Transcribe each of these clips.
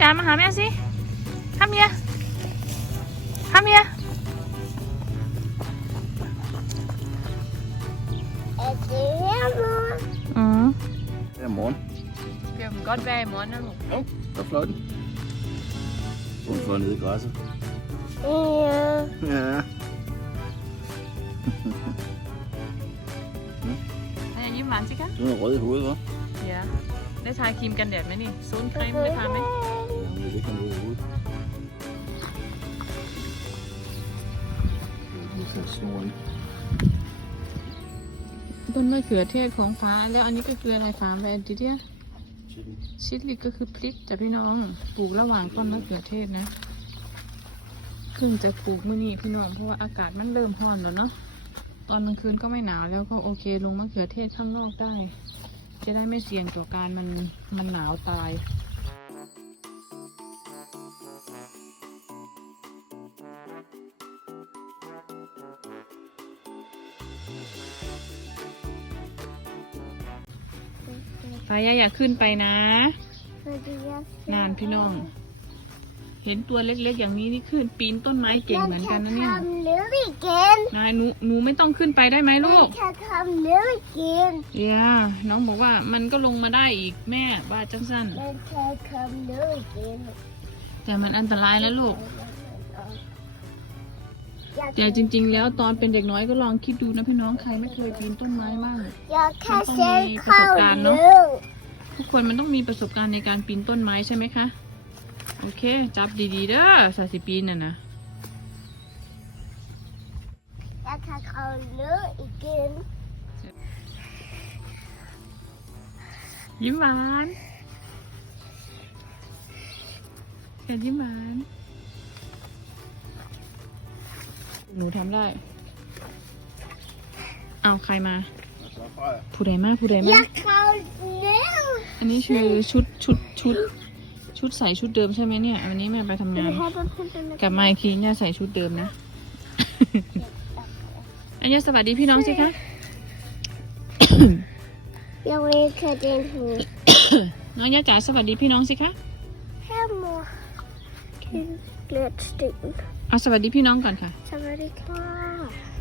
จ๋ามาหาแม่สิข้ามเฮียข้ามเฮีย Het is helemaal. อืม Ja, morgen. เดี๋ยวก็แบมอนนะลูก Der fløj den. Hun fløj ned i græsset. Ja. Ja. ไหนยิ้มหวานสิคะ Du er rød i hovedet, hva'? เดี๋ยวได้ทาครีม กันแดดไหมนี่ซูนครีมได้ทาไหม Ja, hun vil ikke have noget i hovedet. Nu skal snoren. ต้นมะเขือเทศของฟ้า แล้วอันนี้ก็คืออะไรฟ้าแวนดิเดีย Chili. ชิลลิก็คือพริกจ้ะพี่น้อง ปลูกระหว่างต้นมะเขือเทศนะเพิ่งจะปลูกมื่อนี้พี่น้องเพราะว่าอากาศมันเริ่มร้อนแล้วเนาะ ตอนกลางคืนก็ไม่หนาวแล้วก็โอเคลงมะเขือเทศข้างนอกได้ จะได้ไม่เสี่ยงต่อการมันมันหนาวตาย ฟ้ายาอย่าขึ้นไปนะ นานพี่น้อง เห็นตัวเล็กๆ อย่างนี้นี่ขึ้นปีนต้นไม้เก่งเหมือนกันนะเนี่ยทำเนื้ออีกกินนายหนูหนูไม่ต้องขึ้นไปได้ไหมลูกจะทำเนื้ออีกกินเดี๋ยวน้องบอกว่ามันก็ลงมาได้อีกแม่ว่าจังสั้นมันจะทำเนื้ออีกกินแต่มันอันตรายแล้วลูก อยากแต่จริง ๆ แล้วตอนเป็นเด็กน้อยก็ลองคิดดูนะพี่น้องใครไม่เคยปีนต้นไม้บ้าง อยากแค่มันต้องเส้นมีประข้าสบวการณ์เนอะเนื้อทุกคนมันต้องมีประสบการณ์ในการปีนต้นไม้ใช่ไหมคะ โอเค จับดีๆเด้อสาสิปีนน่ะนะอยากทำเนื้ออีกกินยิ้มหวานแค่ยิ้มหวาน หนูทำได้ เอาใครมา Så Freja. ผู้ใดมาผู้ใดอมายากทำเนื้ออันนี้คือชุดชุดชุด ชุดใส่ชุดเดิมใช่ไหมเนี่ยวันนี้แม่ไปทำงานกลับมาอีกทีเนี่ยใส่ชุดเดิมนะ อันนี้สวัสดีพี่น้องสิคะ ยังไม่เคยเดินหูน้องยาจ๋าสวัสดีพี่น้องสิคะ แค่หมัวเกลือสติก เอาสวัสดีพี่น้องก่อนค่ะ สวัสดีค่ะ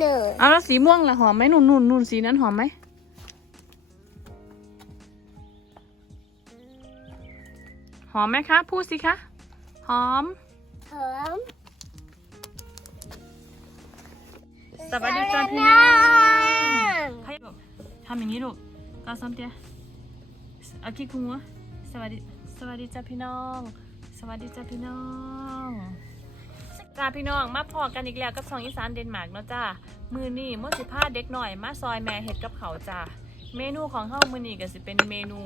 เลย เอาแล้วสีม่วงล่ะหอมไหมนุ่นนุ่นนุ่นสีนั้นหอมไหมหอมไหมคะ พูดสิคะ หอมเถิมสวัสดีจ้าพี่น้องทำอย่างนี้ลูกกาซ้ำเตียเอาขี้คุงวะสวัสดี สวัสดีจ้าพี่น้อง สวัสดีจ้าพี่น้อง จ้าพี่น้องมาพอกันอีกแล้วกับซองอีสานเดนมาร์กเนาะจ้ามือนี่มื่อสิพาเด็กหน่อย มาซอยแม่เห็ดกับเขาวจ้าเมนูของเฮามือนี่ก็สิเป็นเมนู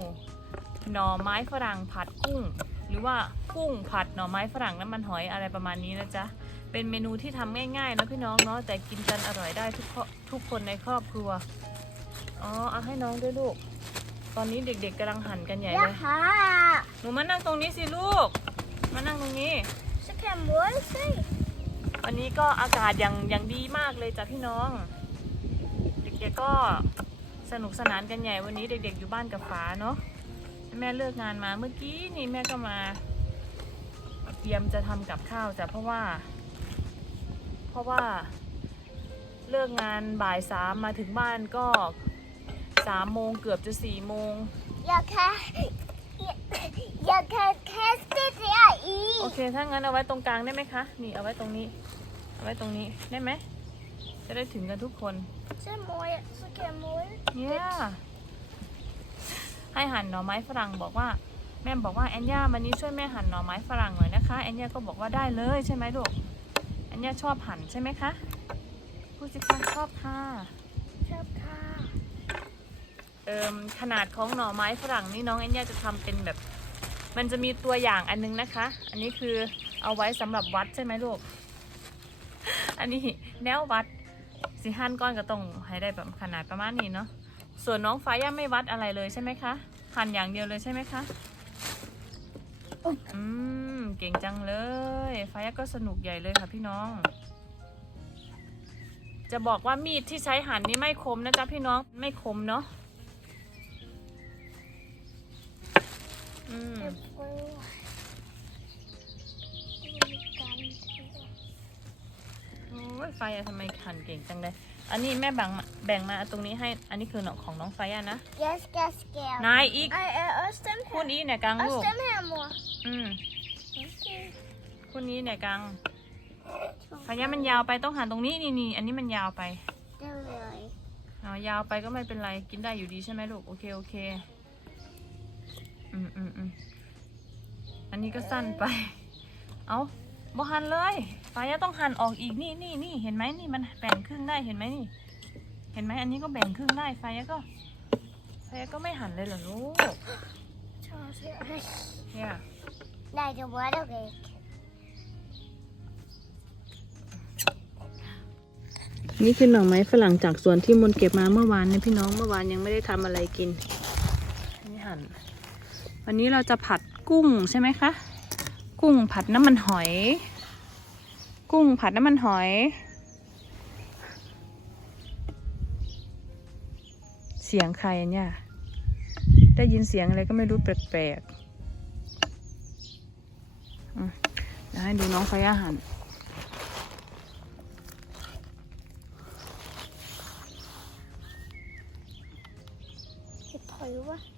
หน่อไม้ฝรั่งผัดกุ้ง หรือว่ากุ้งผัดหน่อไม้ฝรั่งน้ำมันหอยอะไรประมาณนี้นะจ๊ะเป็นเมนูที่ทำง่ายๆนะพี่น้องเนาะแต่กินกันอร่อยได้ทุกครอบทุกคนในครอบครัวอ๋อเอาให้น้องด้วยลูก ตอนนี้เด็กๆกำลังหั่นกันใหญ่อยาเลกยหาหนูมานั่งตรงนี้สิลูก มานั่งตรงนี้สแคมม้ วันนี้ก็อากาศอย่างอย่างดีมากเลยจ้ะพี่น้อง เด็กๆก็สนุกสนานกันใหญ่วันนี้เด็กๆอยู่บ้านกับฟ้าเนาะแม่เลิกงานมาเมื่อกี้นี่แม่ก็มา เตรียมจะทำกับข้าวจ้ะเพราะว่า เพราะว่าเลิกงานบ่ายสามมาถึงบ้านก็สามโมงเกือบจะสี่โมงอยากแค่อยากแค่แค่สิเสีย อีโอเค ถ้างั้นเอาไว้ตรงกลางได้ไหมคะ นี่เอาไว้ตรงนี้ เอาไว้ตรงนี้ได้ไหม จะได้ถึงกันทุกคน ใช่ม้วนสแคมม้วนเนี่ยให้หั่นหน่อไม้ฝรั่งบอกว่า แม่บอกว่าแอนย่าวันนี้ช่วยแม่หั่นหน่อไม้ฝรั่งหน่อยนะคะ แอนย่าก็บอกว่าได้เลยใช่ไหมลูก แอนย่าชอบหั่นใช่ไหมคะพูดสิคะชอบค่ะ ชอบค่ะ เอิมขนาดของหน่อไม้ฝรั่งนี่น้องแอนย่าจะทำเป็นแบบ มันจะมีตัวอย่างอันนึงนะคะ อันนี้คือเอาไว้สำหรับวัดใช่ไหมลูก อันนี้แนววัดสิหั่นก้อนก็ต้องให้ได้แบบขนาดประมาณนี้เนาะ ส่วนน้องฟ้าย่าไม่วัดอะไรเลยใช่ไหมคะหั่นอย่างเดียวเลยใช่ไหมคะ อืมเก่งจังเลย ฟ้าย่าก็สนุกใหญ่เลยค่ะพี่น้อง จะบอกว่ามีดที่ใช้หั่นนี่ไม่คมนะจ๊ะพี่น้อง ไม่คมเนาะ อืมเดี๋ยวกูมีการโอ้ยไฟอะทำไมหั่นเก่งจังเลย อันนี้แม่แบ่งมาแบ่งมาตรงนี้ให้ อันนี้คือหนของน้องไฟอะนะ Yes, yes, yes. นายอีก I, I, Östen คุณอีเนี่ยกลางลูก Östen hemma. อืม Okej. คุณนี้เนี่ยกลางไฟอะมันยาวไปต้องหั่นตรงนี้นี่นี่อันนี้มันยาวไป Det vill jag. อ๋อยาวไปก็ไม่เป็นไร กินได้อยู่ดีใช่ไหมลูก โอเค โอเค อืมอืมอืมอันนี้ก็สั้นไป เอาบ่หั่นเลยฟ้ายะต้องหั่นออกอีกนี่นี่นี่เห็นไหมนี่มันแบ่งครึ่งได้เห็นไหมนี่ เห็นไหมอันนี้ก็แบ่งครึ่งได้ฟ้ายะก็ฟ้ายะก็ไม่หั่นเลยเหรอลูก Så, så, jag- เนี่ย Nej, det var det rik. นี่คือหน่อไม้ฝรั่งจากสวนที่มนเก็บมาเมื่อวานเนี่ยพี่น้องเมื่อวานยังไม่ได้ทำอะไรกินนี่หั่น วันนี้เราจะผัดกุ้งใช่ไหมคะ กุ้งผัดน้ำมันหอย กุ้งผัดน้ำมันหอย เสียงใครเนี่ย ได้ยินเสียงอะไรก็ไม่รู้แปลกๆอืมเดี๋ยวให้ดูน้องไฟอาหาร Jag prövar. Eh. Normalt förrän. โอ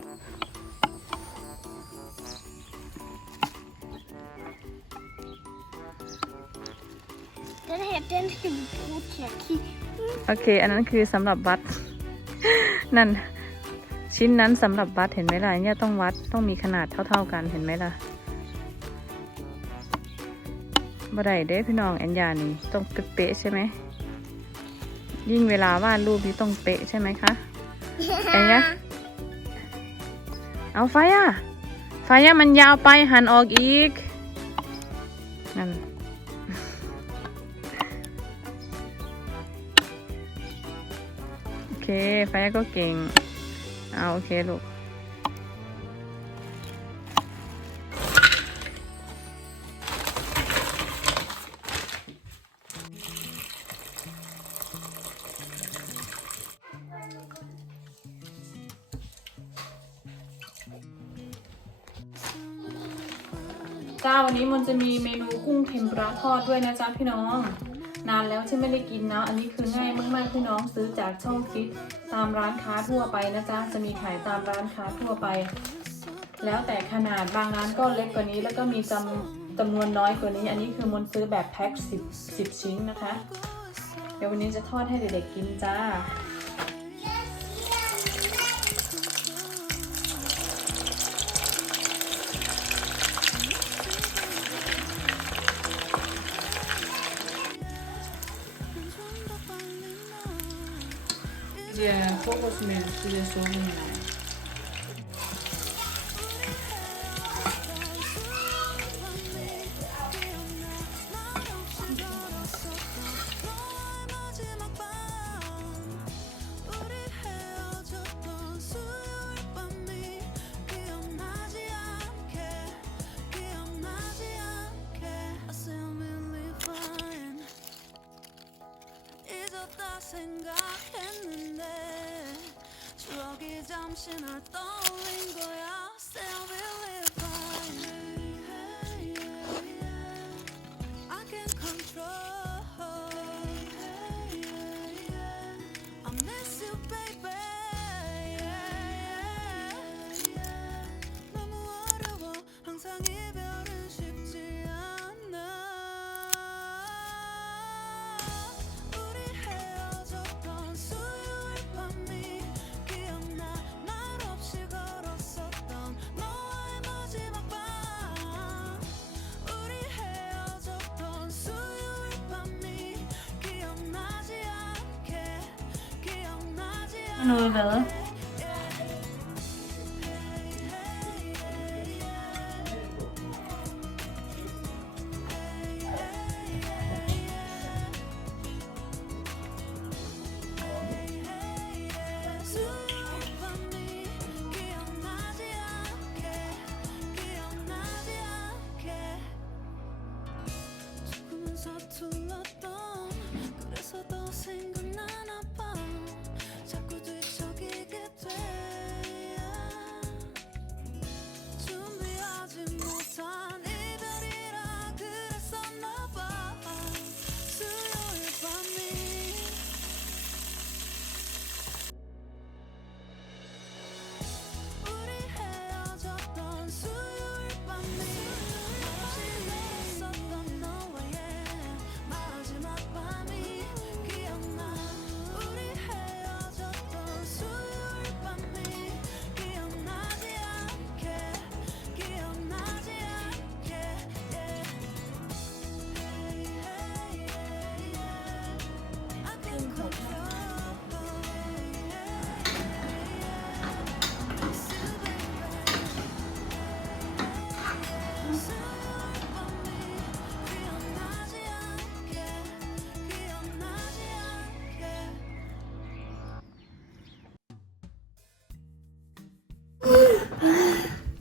น่อไม้ฝรั่งฟ้ายา Den heter en huvudtjaki. โอเค อันนั้นคือสำหรับวัด นั่น ชิ้นนั้นสำหรับวัดเห็นไหมล่ะเนี่ยต้องวัดต้องมีขนาดเท่า ๆกันเห็นไหมล่ะบ่ได้เด้พี่น้องแอนยานี่ต้องเป๊ะๆใช่ไหมยิ่งเวลาวาดรูปนี้ต้องเป๊ะใช่ไหมคะแอนยาเอาไฟอะไฟอะมันยาวไปหันออกอีกนั่น ไฟก็เก่ง เอาโอเคลูก จ้าวันนี้มันจะมีเมนูกุ้งเทมปุระทอดด้วยนะจ๊ะพี่น้อง นานแล้วที่ไม่ได้กินนะ อันนี้คือง่ายมากๆพี่น้องซื้อจากช่องฟิตตามร้านค้าทั่วไปนะจ๊ะจะมีขายตามร้านค้าทั่วไป แล้วแต่ขนาดบางร้านก็เล็กกว่านี้ แล้วก็มีจำจำนวนน้อยกว่านี้ อันนี้คือมนซื้อแบบแพ็ค10 10 ชิ้นนะคะ เดี๋ยววันนี้จะทอดให้เด็กๆกินจ้า 也中国是没有世界首富的 assumption I thought hello bella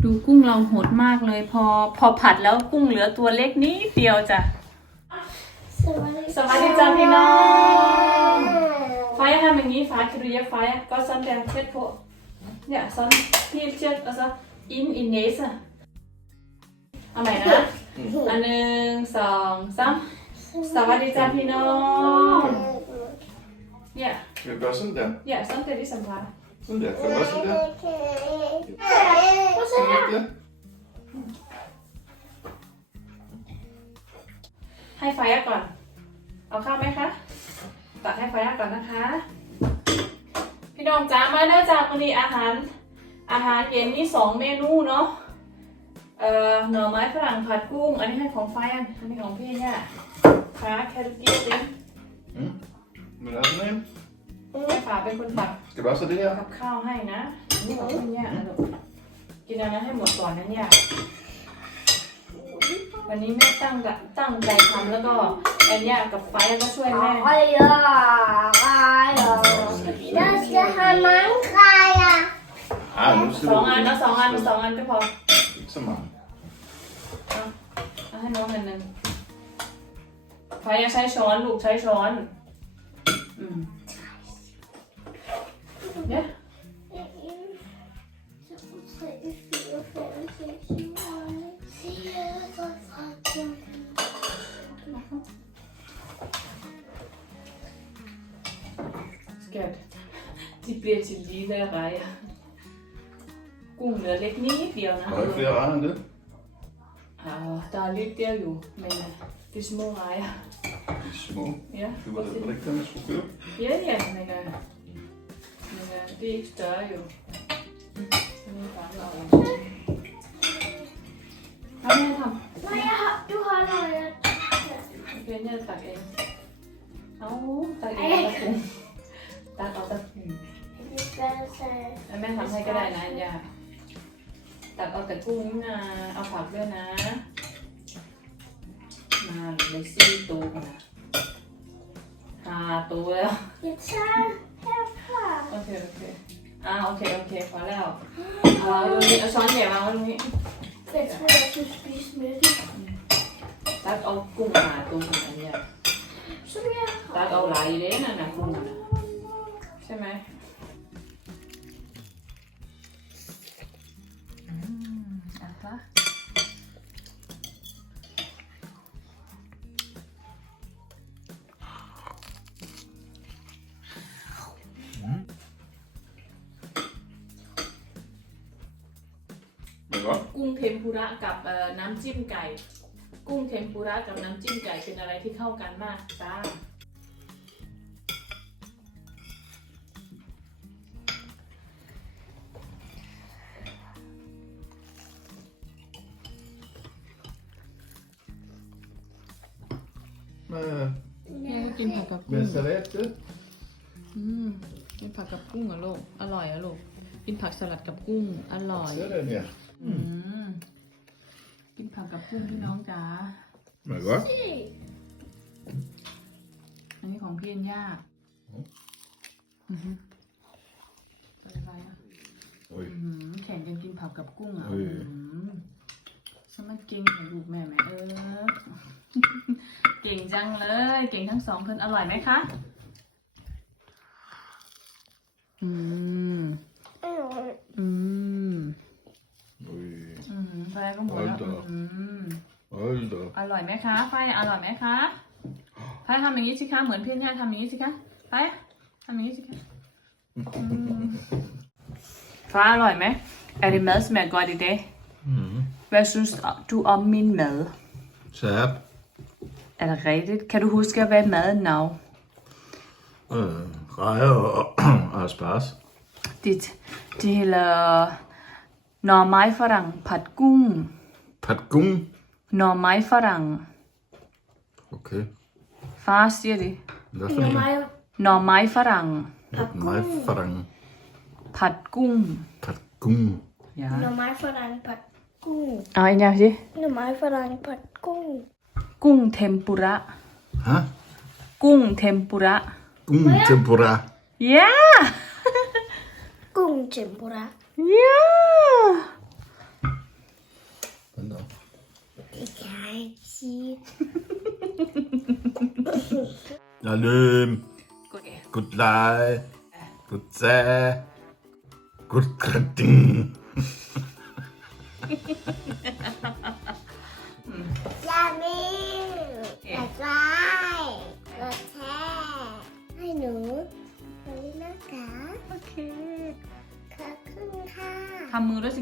ดูกุ้งเราโหดมากเลยพอพอผัดแล้วกุ้งเหลือตัวเล็กนิดเดียวจ้ะสวัสดีสวัสดีจ้าพี่น้องฟ้าทำอย่างนี้ฟ้าคิดดูเยอะฟ้าก็ซ้อนแดงเช็ดโพเนี่ยซ้อนพี่เช็ดแล้วก็อินอินเนสอะเอาใหม่นะอันหนึ่งสองสามสวัสดีจ้าพี่น้องเนี่ย Skal vi gøre sådan der? เนี่ยซ้อนเตดิสัมภาระ Sådan der. Kan du gøre sådan der? Vad Kan du ikke det? ให้ไฟอะก่อน เอาข้าวไหมคะ ตักให้ไฟอะก่อนนะคะ พี่น้องจ้ามาเด้อจ้าวันนี้อาหาร อาหารเย็นมีสองเมนูเนาะ เอ่อ หน่อไม้ฝรั่งผัดกุ้ง อันนี้ให้ของไฟอันอันนี้ของพี่เนี่ยค่ะแครอทเกี๊ยวเอง Mm. Vil du have sådan en? ให้ฝาเป็นคนตัก Skal vi også have det her? กับข้าวให้นะนี่ของพี่เนี่ยนะลูกกินอันนั้นให้หมดก่อนนะเนี่ยวันนี้แม่ตั้งกะตั้งใจทำแล้วก็แอนเนี่ยกับไฟก็ช่วยแม่ Oj, ja, oj, Jag ska ha mankaja. Ej, nu skal ส du... องอันนะสองอันสองอันก็พอ Ikke så meget. เอาให้น้องอันหนึ่งไฟอย่าใช้ช้อนลูกใช้ช้อน อืม bliver til lille rejer. กุ้งเหลือเล็กนิดเดียวนะ Der er ikke flere rejer end det. Ja, der er lidt der jo, men øh, det er små rejer. De er små. Ja, Det var, var det ikke dem, jeg skulle købe? ja, ja men, øh, men øh, det er ikke større jo. Mm, Sådan en gammel ovn. Kom her, Tom. Nej, jeg har, du har noget. Okay, jeg tager en. Au, tager en af dem. Tak og tak. Mm. Det er svært แล้วแม่ทำให้ก็ได้นะอย่าตักเอาแต่กุ้งนี่นะเอาผักด้วยนะ มาเลยซี่ตัวนะห้าตัวแล้ว Jeg tager herfra. โอเคโอเคอ่าโอเคโอเคพอแล้วเอาตรงนี้เอาช้อนใหญ่มางไว้ตรงนี้ Jeg tror, jeg skal spise med det. ตักเอากุ้งหาตัวอันเนี้ย Som jeg ตักเอาหลายอยู่เลยนะนะกุ้งน่ะใช่ไหม ฮะมันก็กุ้งเทมปุระกับน้ำจิ้มไก่ กุ้งเทมปุระกับน้ำจิ้มไก่เป็นอะไรที่เข้ากันมากจ้า ผักกับกุ้ med ง servett du. อืมกินผักกับกุ้งเหรอลูก อร่อยเหรอลูก กินผักสลัดกับกุ้ง อร่อย Ser den ja. อืมกินผักกับกุ้งพี่น้องจ๋า Men godt. อันนี้ของพี่เอ็นย่าอือหืออะไรอะ Oj. อืมแข่งกันกินผักกับกุ้งอะเออมสมัครเก่งของลูกแม่ไหมเออ เก่งจังเลย เก่งทั้งสองคนอร่อยไหมคะ อืม อืม Oj. อืมไฟก็หมดแล้ว Hold da. อืม Hold da. อร่อยไหมคะไฟอร่อยไหมคะไฟทำอย่างนี้สิคะ เหมือนพี่ย่าทำอย่างนี้สิคะไฟทำอย่างนี้สิคะอืมฟ้าอร่อยไหม Er det mad smager godt i dag? Mm. Hvad synes du om min mad? Sap. Er det rigtigt? Kan du huske, hvad maden er? Øh, rejer og, og asparges. Det, det hedder Når mig farang pat gung. Patgung. Når mig farang. Okay. Far siger det. Hvad for en? Når mig farang Mig farang. pat gung. Patgung. Ja. หน่อไม้ฝรั่งผัดกุ้ง Ej, jeg siger. หน่อไม้ฝรั่งผัดกุ้ง Gung tempura. Hæ? Gung tempura. Gung tempura. Ja! กุ้งเจมปุระ Ja! Hold da. อีกไก่ชี Alum. Goddag. Good lie.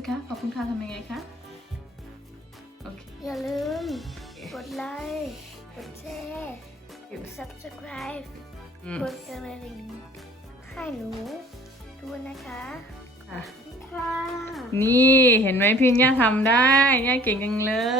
คะ ขอบคุณค่ะทำยังไงคะ โอเค อย่าลืม กดไลค์ กดแชร์ กด subscribe อืมกดกระดิ่งให้หนูด้วยนะคะค่ะค่ะ นี่เห็นไหมพี่ย่าทำได้ย่าเก่งจังเลยเ